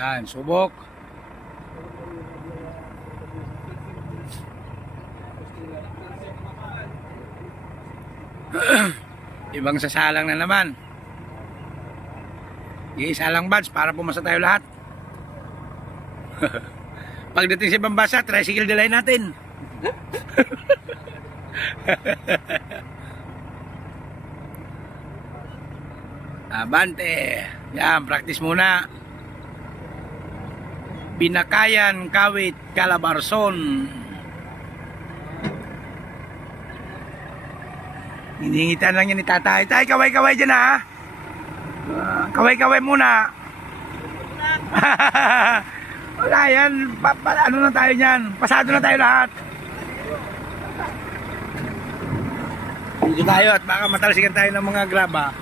Yan, subok. Ibang sasalang na naman. Isalang badge para pumasa tayo lahat. Pagdating sa ibang bansa, tricycle delay natin. Abante. Yan, practice muna. Binakayan, Kawit, Calabarzon. Hiningitan lang yan ni tatay. Tay, kaway-kaway dyan ha. Kaway-kaway muna. Wala yan. Ano na tayo yan? Pasado na tayo lahat. Dito tayo at baka matalsikan tayo ng mga graba.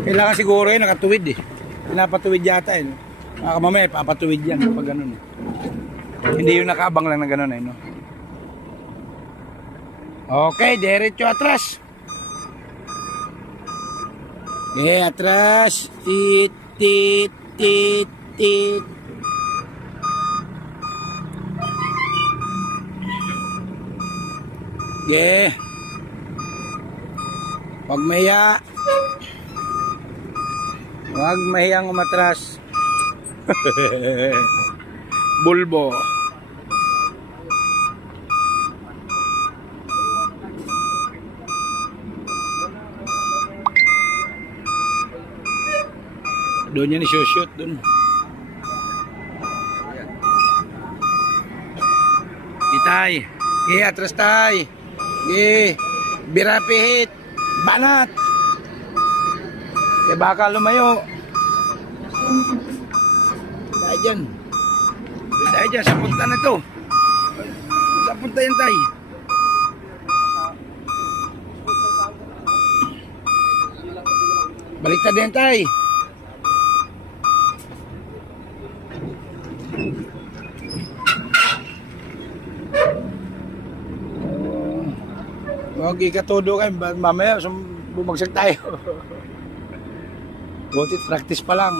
Kailangan siguro yun nakatuwid eh. Pinapatuwid yata eh. Mamaya papatuwid yan pag ganun eh. Hindi yung nakaabang lang na ganun eh, no? Okay, diretso atras. Atras. Tit, tit, tit, tit. Huwag mahiya. Huwag mahiyang umatras. Bulbo. Doon yan i-shoot doon. Itay. Atras tay. Birapihit. Banat. Baka lumayo. Dahil dyan. Dahil dyan, sa punta na to. Sa punta yan tay. Baliktad yan tay. Huwag ikatudo kayo, mamaya bumagsak tayo. Butit practice pa lang.